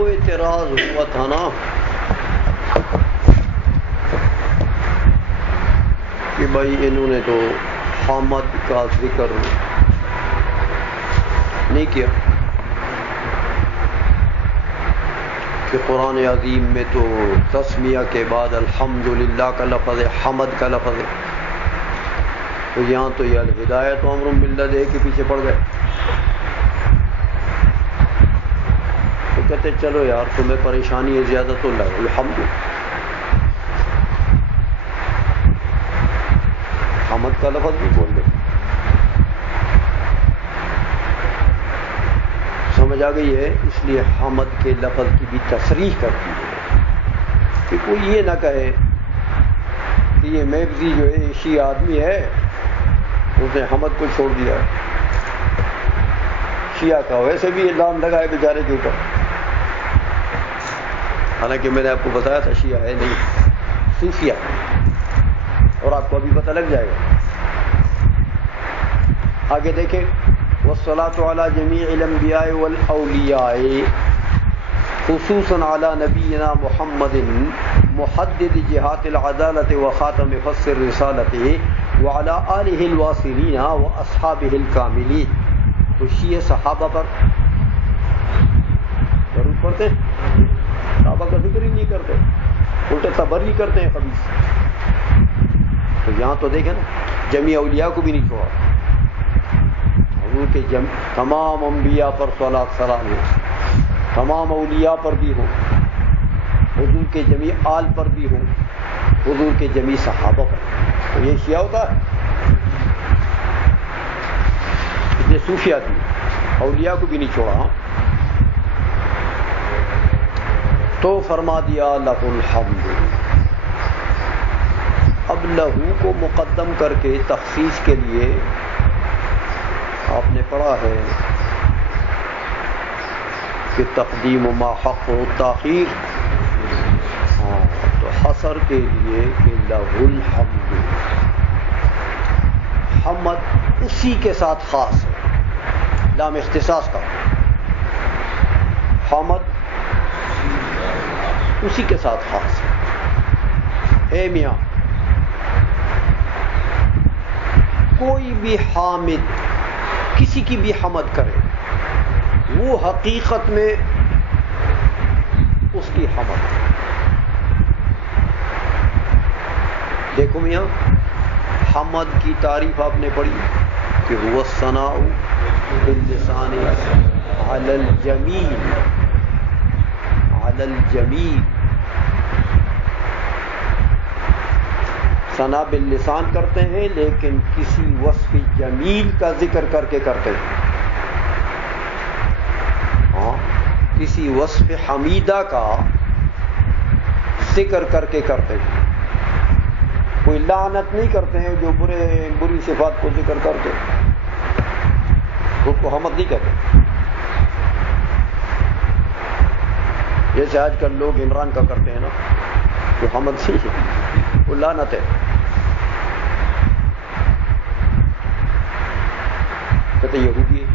وہ اعتراض ہوا تھا نا کہ بھائی انہوں نے تو حامد کا ذکر نہیں کیا کہ قرآن عظیم میں تو تسمیہ کے بعد الحمدللہ کا لفظ ہے، حمد کا لفظ ہے، تو یہاں تو یہ الہدایت و امر باللہ کے پیچھے پڑ گئے. تو کہتے چلو یار تمہیں پریشانی ہے زیادہ تو الحمد، حمد کا لفظ بھی بول دو. سمجھ آ گئی ہے؟ اس لیے حمد کے لفظ کی بھی تصریح کرتی ہے کہ کوئی یہ نہ کہے کہ یہ میگزی جو ہے شیعہ آدمی ہے اس نے حمد کو چھوڑ دیا ہے. شیعہ کا ویسے بھی الزام لگا ہے بیچارے کے اوپر، حالانکہ میں نے آپ کو بتایا تھا شیعہ ہے نہیں، صوفیہ، اور آپ کو ابھی پتہ لگ جائے گا. آگے دیکھیں، والصلاة على جميع الانبیاء والاولیاء خصوصاً على نبینا محمد محدد جہات العدالة وخاتم فصل رسالته وعلى آلہ الواصلین واصحابہ الکاملین. تو شیعہ صحابہ پر ضرور پڑھتے ہیں، صحابہ کا ذکر ہی نہیں کرتے، الٹا تبرئ کرتے ہیں خبیث. تو یہاں تو دیکھیں نا جمیع اولیاء کو بھی نہیں چھوڑا، حضور کے تمام انبیاء پر صلاۃ سلام ہو، تمام اولیاء پر بھی ہو، حضور کے جمیع آل پر بھی ہو، حضور کے جمیع صحابہ پر. تو یہ شیعہ ہوتا ہے؟ یہ صوفیہ تھی، اولیاء کو بھی نہیں چھوڑا. ہاں تو فرما دیا لہ الحمد. اب لہو کو مقدم کر کے تخصیص کے لیے آپ نے پڑھا ہے کہ تقدیم ما حق و تاخیر، ہاں تو حصر کے لیے کہ لہ الحمد، حمد اسی کے ساتھ خاص ہے، لام اختصاص کا، حمد اسی کے ساتھ خاص ہے. اے میاں کوئی بھی حامد کسی کی بھی حمد کرے وہ حقیقت میں اس کی حمد. دیکھو میاں حمد کی تعریف آپ نے پڑھی کہ هو الثناء باللسان علی الجمیل، علی الجمیل. ثنا باللسان کرتے ہیں لیکن کسی وصف جمیل کا ذکر کر کے کرتے ہیں، ہاں کسی وصف حمیدہ کا ذکر کر کے کرتے ہیں. کوئی لعنت نہیں کرتے ہیں جو بری صفات کو ذکر کرتے اس کو حمد نہیں کہتے. جیسے آج کل لوگ عمران کا کرتے ہیں نا، جو حمد سی ہے وہ لعنت ہے. کہتے یہودی ہے،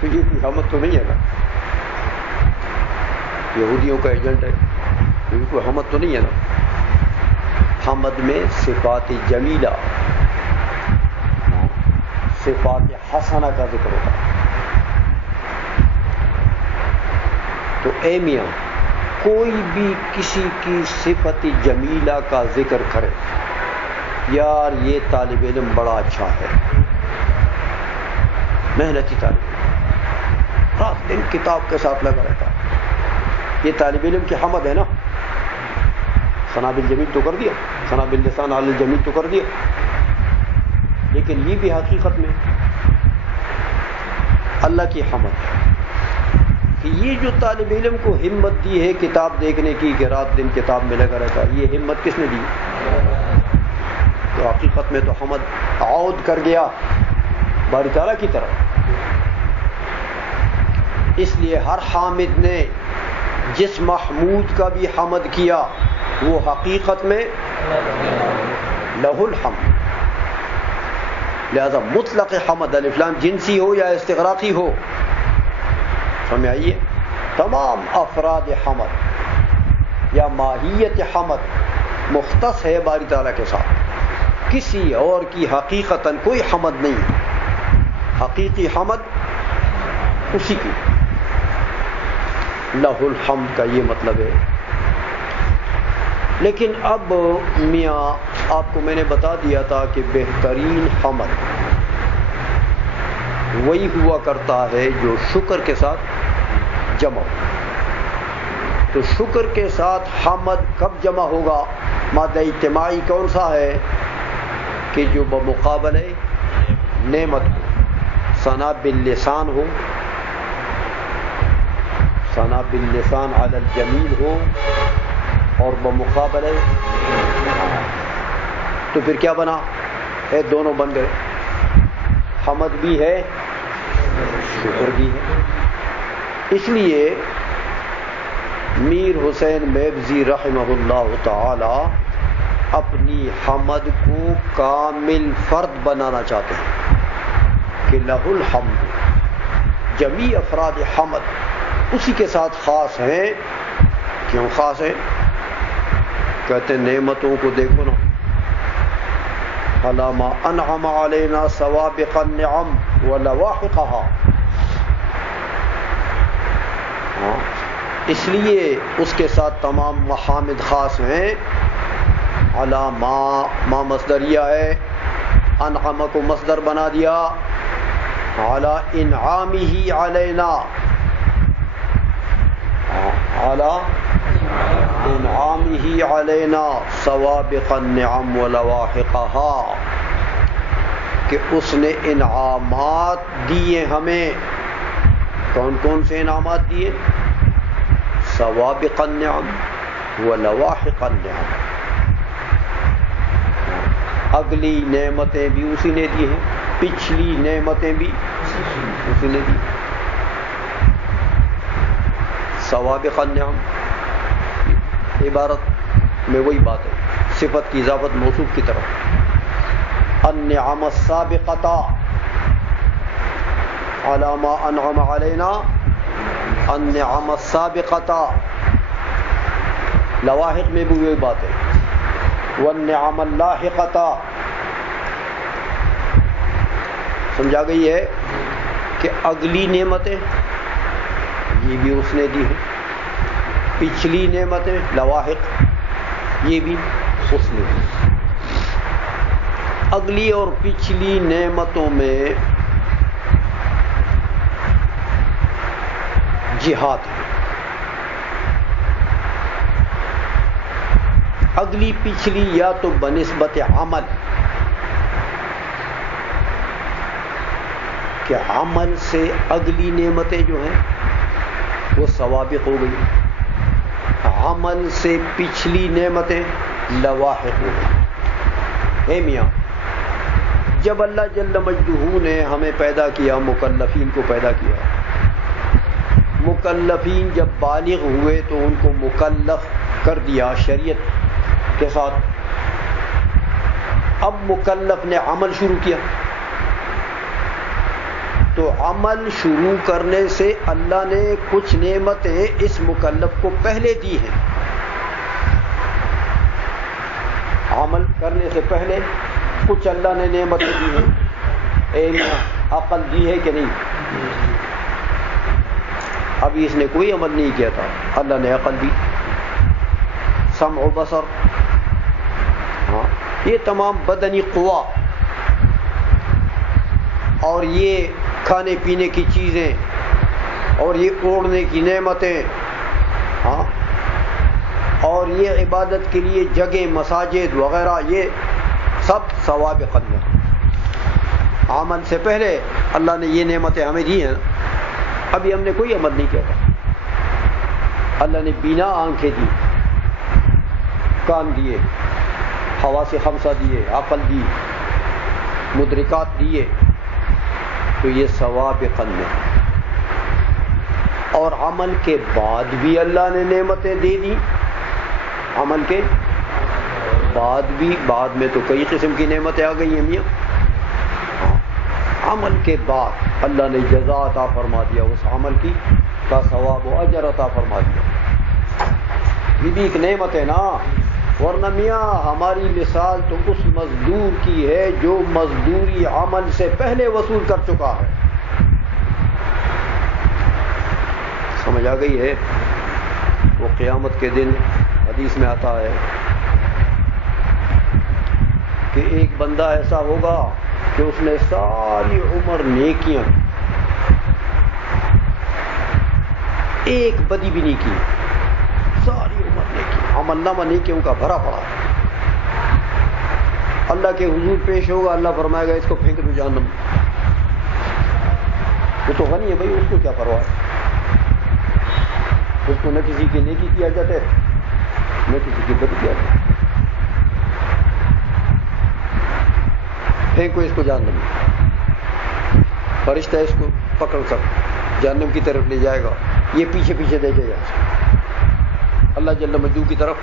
تو یہ کوئی حمد تو نہیں ہے نا، یہودیوں کا ایجنٹ ہے، یہ کوئی حمد تو نہیں ہے نا. حمد میں صفات جمیلہ، صفات حسنہ کا ذکر ہوتا ہے. تو اے میاں کوئی بھی کسی کی صفت جمیلہ کا ذکر کرے، یار یہ طالب علم بڑا اچھا ہے، محنتی طالب علم، رات دن کتاب کے ساتھ لگا رہتا ہے، یہ طالب علم کی حمد ہے نا. ثنا بالجمیل تو کر دیا، ثنا باللسان علی الجمیل تو کر دیا، لیکن یہ بھی حقیقت میں اللہ کی حمد ہے کہ یہ جو طالب علم کو ہمت دی ہے کتاب دیکھنے کی کہ رات دن کتاب میں لگا رہتا ہے، یہ ہمت کس نے دی؟ تو حقیقت میں تو حمد عود کر گیا باری تعالیٰ کی طرف. اس لیے ہر حامد نے جس محمود کا بھی حمد کیا وہ حقیقت میں لہ الحمد. لہذا مطلق حمد الف لام جنسی ہو یا استغراقی ہو، سمجھ آئیے، تمام افراد حمد یا ماہیت حمد مختص ہے باری تعالیٰ کے ساتھ، کسی اور کی حقیقتاً کوئی حمد نہیں، حقیقی حمد اسی کی، لہ الحمد کا یہ مطلب ہے۔ لیکن اب میاں آپ کو میں نے بتا دیا تھا کہ بہترین حمد وہی ہوا کرتا ہے جو شکر کے ساتھ جمع ہو۔ تو شکر کے ساتھ حمد کب جمع ہوگا؟ مادہ اجتماعی کون سا ہے؟ کہ جو بمقابلہ نعمت ہو، ثنا باللسان ہو، ثنا باللسان علی الجمیل ہو، اور بمقابلہ تو پھر کیا بنا ہے؟ دونوں بن گئے، حمد بھی ہے شکر بھی ہے۔ اس لیے میر حسین میبزی رحمہ اللہ تعالی اپنی حمد کو کامل فرد بنانا چاہتے ہیں کہ لہ الحمد، جمیع افراد حمد اسی کے ساتھ خاص ہیں۔ کیوں خاص ہیں؟ کہتے ہیں نعمتوں کو دیکھو نا، علی ما انعم علینا سوابق النعم ولواحقها، اس لیے اس کے ساتھ تمام محامد خاص ہیں۔ علی ما مصدریہ ہے، انعم کو مصدر بنا دیا، علی انعامہ علینا، علی انعامہ علینا سوابق النعم ولواحقها، کہ اس نے انعامات دیے ہمیں۔ کون کون سے انعامات دیے؟ سوابق النعم ولواحق النعم، اگلی نعمتیں بھی اسی نے دی ہیں، پچھلی نعمتیں بھی اسی نے دی۔ سوابق النعم عبارت میں وہی بات ہے، صفت کی اضافت موصوف کی طرف۔ النعم السابقۃ علی ما انعم علینا، النعم السابقۃ، لواحق میں بھی وہی بات ہے، والنعم اللاحقۃ، سمجھا گئی ہے کہ اگلی نعمتیں یہ بھی اس نے دی ہیں، پچھلی نعمتیں لواحق یہ بھی اس نے دی۔ اگلی اور پچھلی نعمتوں میں جہاد ہے، اگلی پچھلی یا تو بنسبت عمل کہ عمل سے اگلی نعمتیں جو ہیں وہ سوابق ہو گئی، عمل سے پچھلی نعمتیں لواحق ہو گئی۔ اے میاں، جب اللہ جل مجدہ نے ہمیں پیدا کیا، مکلفین کو پیدا کیا، مکلفین جب بالغ ہوئے تو ان کو مکلف کر دیا شریعت کے ساتھ۔ اب مکلف نے عمل شروع کیا، تو عمل شروع کرنے سے اللہ نے کچھ نعمتیں اس مکلف کو پہلے دی ہیں، عمل کرنے سے پہلے کچھ اللہ نے نعمتیں دی ہیں۔ اے عقل دی ہے کہ نہیں؟ ابھی اس نے کوئی عمل نہیں کیا تھا، اللہ نے عقل دی، سمع و بصر، یہ تمام بدنی قوا، اور یہ کھانے پینے کی چیزیں، اور یہ اوڑھنے کی نعمتیں، اور یہ عبادت کے لیے جگہ، مساجد وغیرہ، یہ سب سوابق النعم، عمل سے پہلے اللہ نے یہ نعمتیں ہمیں دی ہیں۔ ابھی ہم نے کوئی عمل نہیں کیا تھا، اللہ نے بینا آنکھیں دی، کان دیے، حواس خمسہ دیے، عقل دی، مدرکات دیے، تو یہ سوابق النعم۔ اور عمل کے بعد بھی اللہ نے نعمتیں دے دی، عمل کے بعد بھی، بعد میں تو کئی قسم کی نعمتیں آ گئی ہیں میاں، عمل کے بعد اللہ نے جزا عطا فرما دیا اس عمل کی کا ثواب و اجر عطا فرما دیا. یہ بھی ایک نعمت ہے نا. ورنہ میاں ہماری مثال تو اس مزدور کی ہے جو مزدوری عمل سے پہلے وصول کر چکا ہے. سمجھ آ گئی ہے؟ وہ قیامت کے دن حدیث میں آتا ہے کہ ایک بندہ ایسا ہوگا کہ اس نے ساری عمر نیکیاں، ایک بدی بھی نہیں کی، ساری عمر نیکی، عمل نامہ نیکیوں کا بھرا پڑا. اللہ کے حضور پیش ہوگا، اللہ فرمائے گا اس کو پھینک دو جہنم. وہ تو غنی ہے بھائی، اس کو کیا پرواہ ہے؟ اس کو نہ کسی کی نیکی کیا جاتا ہے نہ کسی کی بدی کیا جاتا ہے. پھینکو اس کو جہنم میں. فرشتہ اس کو پکڑ کر جہنم کی طرف لے جائے گا، یہ پیچھے پیچھے دیکھے گا. اللہ جل مجدو کی طرف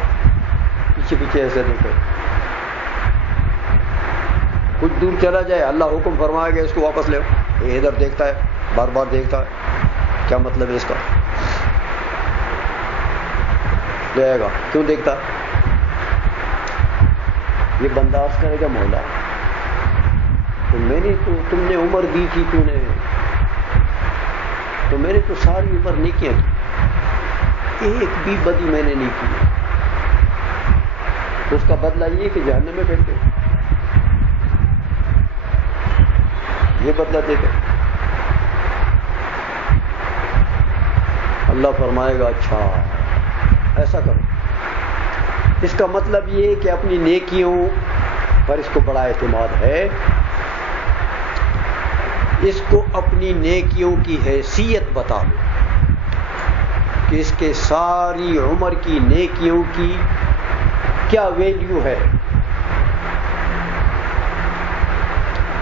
پیچھے پیچھے ایسے دیکھے. کچھ دور چلا جائے اللہ حکم فرمائے گا اس کو واپس لے آؤ. یہ ادھر دیکھتا ہے، بار بار دیکھتا ہے، کیا مطلب ہے اس کا؟ لے آئے گا. کیوں دیکھتا؟ یہ بندہ عرض کرے گا مولا تو میں نے تو تم نے عمر دی تھی، تو میں نے تو ساری عمر نیکیاں کی، ایک بھی بدی میں نے نہیں کی. تو اس کا بدلہ یہ کہ جہنم میں پھینک دے. یہ بدلہ دے دے. اللہ فرمائے گا اچھا ایسا کرو. اس کا مطلب یہ کہ اپنی نیکیوں پر اس کو بڑا اعتماد ہے، اس کو اپنی نیکیوں کی حیثیت بتا دو کہ اس کے ساری عمر کی نیکیوں کی کیا ویلیو ہے.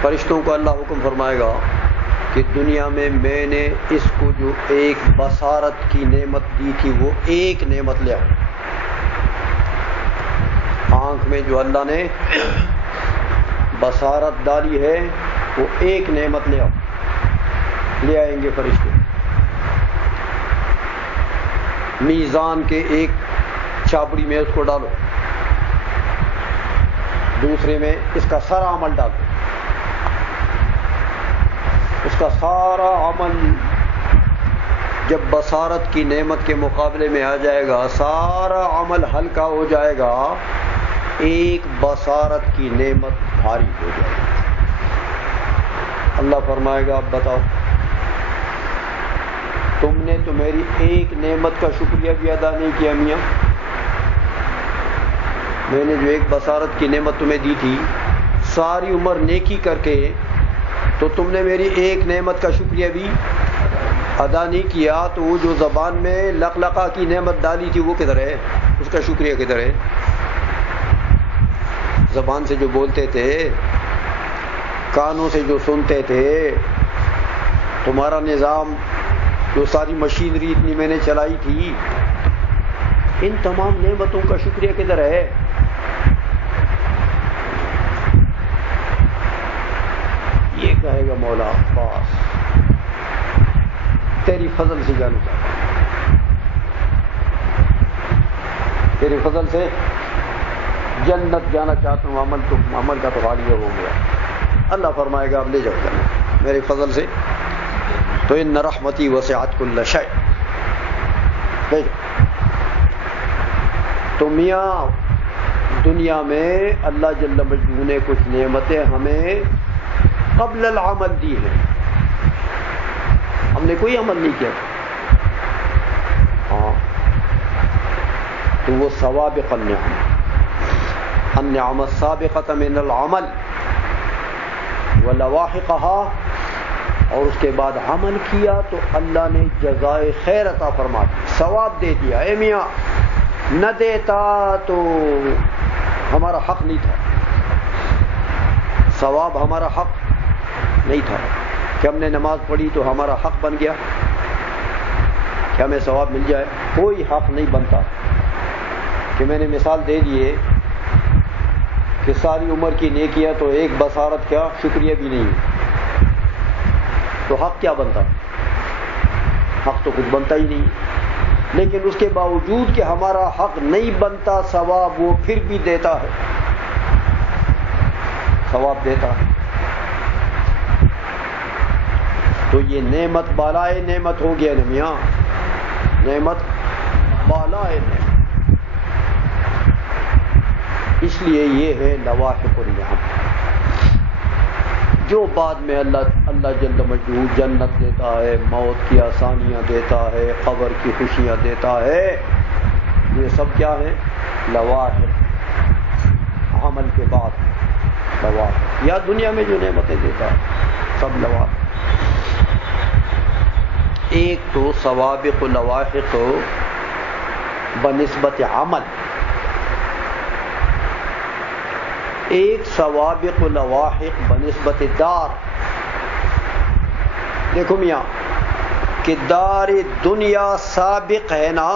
فرشتوں کو اللہ حکم فرمائے گا کہ دنیا میں میں نے اس کو جو ایک بصارت کی نعمت دی تھی وہ ایک نعمت لے آؤ. آنکھ میں جو اللہ نے بصارت ڈالی ہے وہ ایک نعمت لے آؤ. لے آئیں گے فرشتے. میزان کے ایک چھاپڑی میں اس کو ڈالو، دوسرے میں اس کا سارا عمل ڈال دو. اس کا سارا عمل جب بصارت کی نعمت کے مقابلے میں آ جائے گا سارا عمل ہلکا ہو جائے گا، ایک بصارت کی نعمت بھاری ہو جائے گی. اللہ فرمائے گا اب بتاؤ تم نے تو میری ایک نعمت کا شکریہ بھی ادا نہیں کیا میاں. میں نے جو ایک بصارت کی نعمت تمہیں دی تھی ساری عمر نیکی کر کے، تو تم نے میری ایک نعمت کا شکریہ بھی ادا نہیں کیا. تو وہ جو زبان میں لقلقہ کی نعمت ڈالی تھی وہ کدھر ہے؟ اس کا شکریہ کدھر ہے؟ زبان سے جو بولتے تھے، کانوں سے جو سنتے تھے، تمہارا نظام جو ساری مشینری اتنی میں نے چلائی تھی، ان تمام نعمتوں کا شکریہ کدھر ہے؟ یہ کہے گا مولا بس تیری فضل سے جانا چاہتا ہوں، تیری فضل سے جنت جانا چاہتا ہوں. عمل کا تو غالیہ ہو گیا. اللہ فرمائے گا اب لے جاؤ جنت میرے فضل سے. تو ان رحمتی وسعت کل شیء، لے جاؤ. تو میاں دنیا میں اللہ جل مجدہ نے کچھ نعمتیں ہمیں قبل العمل دی ہیں، ہم نے کوئی عمل نہیں کیا. ہاں تو وہ سوابق النعم السابقة من العمل ولواحقها، اور اس کے بعد عمل کیا تو اللہ نے جزائے خیر عطا فرما دی، ثواب دے دیا. اے میاں نہ دیتا تو ہمارا حق نہیں تھا، ثواب ہمارا حق نہیں تھا کہ ہم نے نماز پڑھی تو ہمارا حق بن گیا کہ ہمیں ثواب مل جائے. کوئی حق نہیں بنتا کہ میں نے مثال دے دیے کہ ساری عمر کی نیکیاں تو ایک بصارت کیا شکریہ بھی نہیں، تو حق کیا بنتا؟ حق تو کچھ بنتا ہی نہیں، لیکن اس کے باوجود کہ ہمارا حق نہیں بنتا ثواب وہ پھر بھی دیتا ہے، ثواب دیتا ہے۔ تو یہ نعمت بالائے نعمت ہو گیا نا میاں، نعمت بالائے نعمت، اس لیے یہ ہے لواحق النعم۔ جو بعد میں اللہ جل مجدہ جنت دیتا ہے، موت کی آسانیاں دیتا ہے، قبر کی خوشیاں دیتا ہے، یہ سب کیا ہے؟ لواحق، عمل کے بعد لواحق، یا دنیا میں جو نعمتیں دیتا ہے سب لواحق۔ ایک تو سوابق لواحق بنسبت عمل، ایک سوابق لواحق بنسبت دار۔ دیکھو میاں کہ دار دنیا سابق ہے نا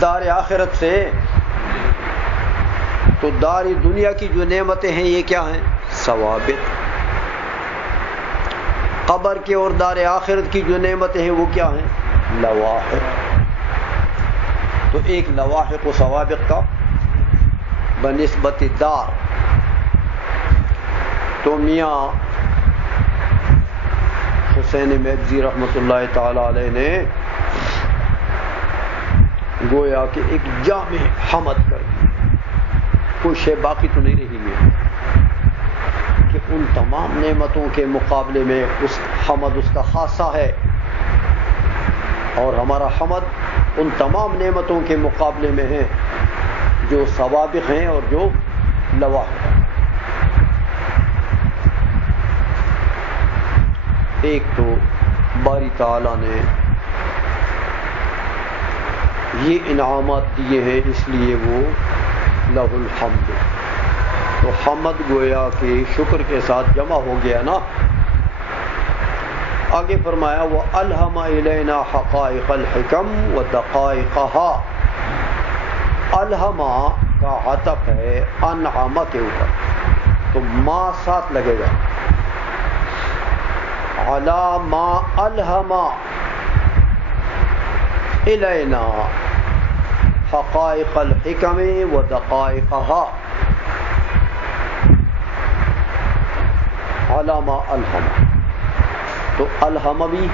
دار آخرت سے، تو دار دنیا کی جو نعمتیں ہیں یہ کیا ہیں؟ سوابق۔ قبر کے اور دار آخرت کی جو نعمتیں ہیں وہ کیا ہیں؟ لواحق۔ تو ایک لواحق و سوابق کا بنسبت دار۔ تو میاں حسین محبزی رحمۃ اللہ تعالی علیہ نے گویا کہ ایک جامع حمد کر دی، کوئی شے باقی تو نہیں رہی میں کہ ان تمام نعمتوں کے مقابلے میں اس حمد اس کا خاصہ ہے، اور ہمارا حمد ان تمام نعمتوں کے مقابلے میں ہے جو سوابق ہیں اور جو لواحق ہیں۔ ایک تو باری تعالیٰ نے یہ انعامات دیے ہیں اس لیے وہ لہ الحمد، تو حمد گویا کہ شکر کے ساتھ جمع ہو گیا نا۔ آگے فرمایا وَأَلْهَمَ إِلَيْنَا حَقَائِقَ الْحِكَمْ وَدَقَائِقَهَا۔ الہما کا عطف ہے انعام کے اوپر، تو ما ساتھ لگے گا، علی ما الہم الینا حقائق الحکم ودقائقها، علی ما الہم، تو الہم بھی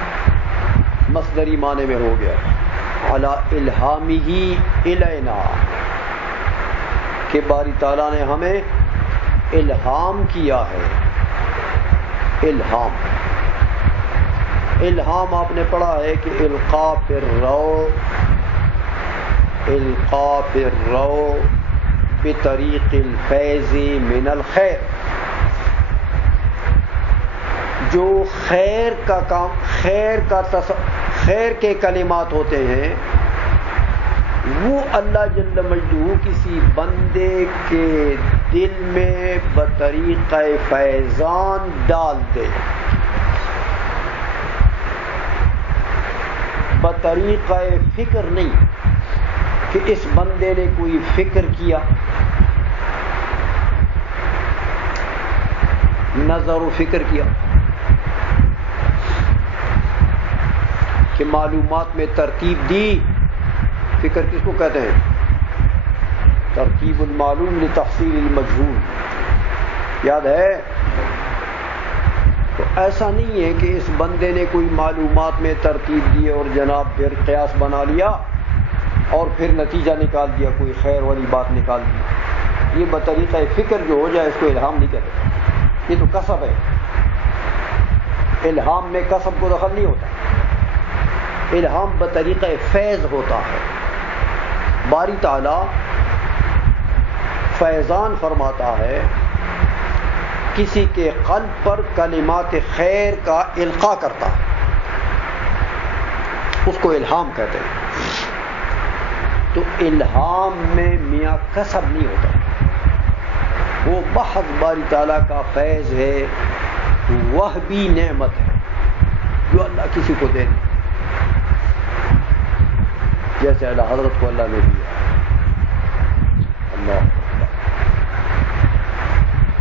مصدری معنی میں ہو گیا، علی الہامہ الینا، کہ باری تعالیٰ نے ہمیں الہام کیا ہے۔ الہام، الہام آپ نے پڑھا ہے کہ القاء فی الرو، القاء فی الرو بطریق الفیض من الخیر، جو خیر کا کام، خیر کے کلمات ہوتے ہیں وہ اللہ جل مجدہ کسی بندے کے دل میں بطریقہ فیضان ڈال دے، بطریقہ فکر نہیں کہ اس بندے نے کوئی فکر کیا، نظر و فکر کیا کہ معلومات میں ترتیب دی۔ فکر کس کو کہتے ہیں؟ ترتیب المعلوم لتحصیل المجہول، یاد ہے؟ تو ایسا نہیں ہے کہ اس بندے نے کوئی معلومات میں ترتیب دی اور جناب پھر قیاس بنا لیا اور پھر نتیجہ نکال دیا، کوئی خیر والی بات نکال دی۔ یہ بطریقہ فکر جو ہو جائے اس کو الہام نہیں کہتے، یہ تو کسب ہے۔ الہام میں کسب کو دخل نہیں ہوتا، الہام بطریقہ فیض ہوتا ہے۔ باری تعالیٰ فیضان فرماتا ہے، کسی کے قلب پر کلمات خیر کا القاء کرتا ہے، اس کو الہام کہتے ہیں۔ تو الہام میں میاں کسب نہیں ہوتا، وہ محض باری تعالیٰ کا فیض ہے، وہ بھی نعمت ہے جو اللہ کسی کو دے دے، جیسے اعلیٰ حضرت کو اللہ نے دیا۔ اللہ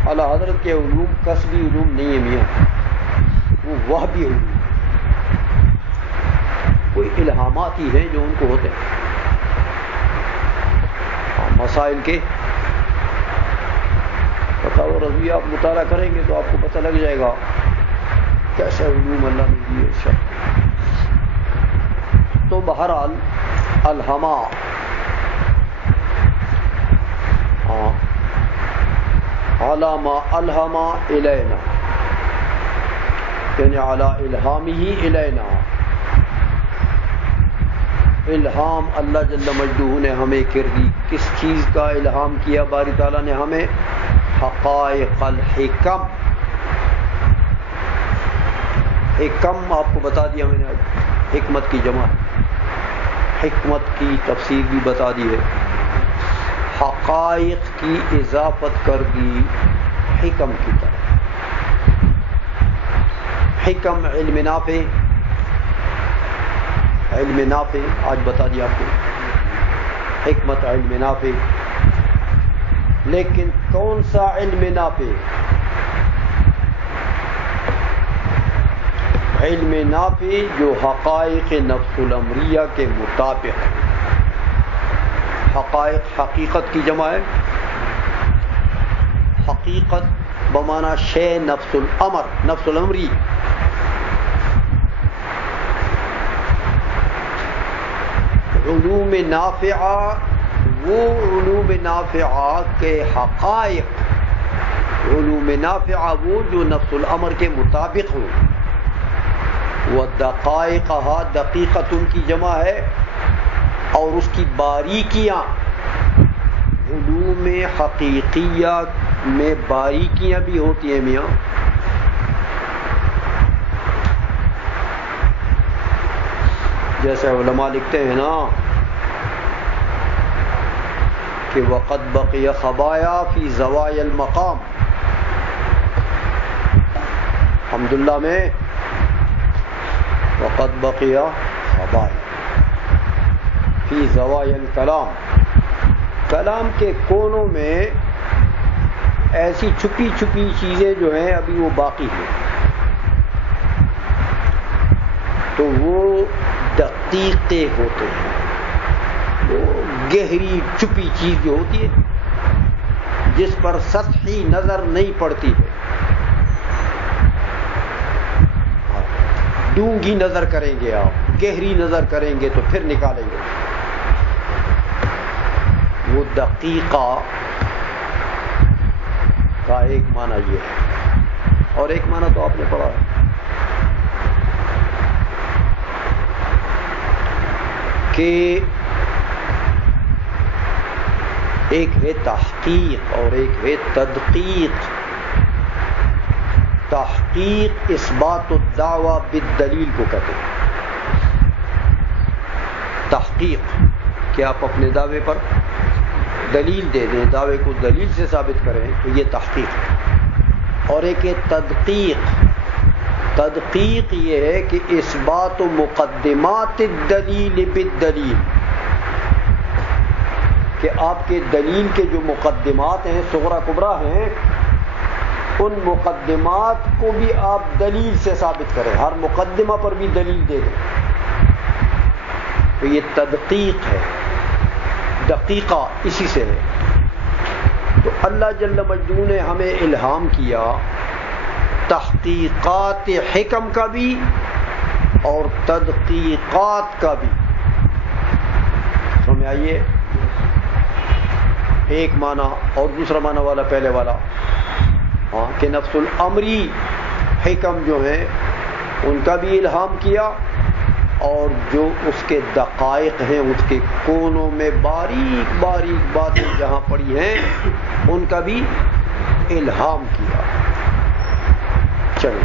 اعلیٰ حضرت کے علوم کسبی علوم نہیں ہے میاں، وہ بھی علوم، الہامات ہی ہیں جو ان کو ہوتے ہیں. مسائل کے فتاوی رضویہ آپ مطالعہ کریں گے تو آپ کو پتہ لگ جائے گا کیسے علوم اللہ نے دیے شک. تو بہرحال الہما علامہ الہما الینا یعنی علی الہامہ الینا. الہام اللہ جل مجدہ نے ہمیں کر دی. کس چیز کا الہام کیا باری تعالیٰ نے ہمیں؟ حقائق الحکم. حکم آپ کو بتا دیا میں نے آج، حکمت کی جمع ہے، حکمت کی تفسیر بھی بتا دی ہے. حقائق کی اضافت کر دی حکم کی طرف. حکم علم نافع، علم نافع آج بتا دیا آپ کو، حکمت علم نافع. لیکن کون سا علم نافع؟ علم نافع جو حقائق نفس الامریہ کے مطابق. حقائق حقیقت کی جمع ہے. حقیقت بمعنی شے نفس الامر، نفس الامری. علوم نافعہ وہ علوم نافعہ کے حقائق، علوم نافعہ وہ جو نفس الامر کے مطابق ہوں. وَدَقَائِقَهَا دقیقۃ کی جمع ہے، اور اس کی باریکیاں. علوم حقیقیہ میں باریکیاں بھی ہوتی ہیں میاں. جیسے علماء لکھتے ہیں نا کہ وقد بقی خبایا فی زوایہ المقام. حمداللہ میں وقد بقی خبایا فی زوایہ الکلام. کلام کے کونوں میں ایسی چھپی چھپی چیزیں جو ہیں ابھی وہ باقی ہیں. تو وہ دقیقے ہوتے ہیں، وہ گہری چھپی چیز جو ہوتی ہے جس پر سطحی نظر نہیں پڑتی ہے. ڈونگی نظر کریں گے آپ، گہری نظر کریں گے تو پھر نکالیں گے. وہ دقیقہ کا ایک معنی یہ ہے، اور ایک معنی تو آپ نے پڑھا ہے کہ ایک ہے تحقیق اور ایک ہے تدقیق. تحقیق اثبات الدعوی بالدلیل کو کہتے ہیں. تحقیق کہ آپ اپنے دعوے پر دلیل دے دیں، دعوے کو دلیل سے ثابت کریں، تو یہ تحقیق ہے. اور ایک ہے تدقیق. تدقیق یہ ہے کہ اثبات مقدمات الدلیل بالدلیل، کہ آپ کے دلیل کے جو مقدمات ہیں صغرا کبرا ہیں، ان مقدمات کو بھی آپ دلیل سے ثابت کریں، ہر مقدمہ پر بھی دلیل دے دیں. تو یہ تدقیق ہے. دقیقہ اسی سے ہے. تو اللہ جل مجدہ نے ہمیں الہام کیا تحقیقات حکم کا بھی اور تدقیقات کا بھی. سمجھ آئیے؟ ایک معنی اور دوسرا معنی والا پہلے والا، ہاں، کہ نفس الامری حکم جو ہیں ان کا بھی الہام کیا، اور جو اس کے دقائق ہیں، اس کے کونوں میں باریک باریک باتیں جہاں پڑی ہیں، ان کا بھی الہام کیا. چلو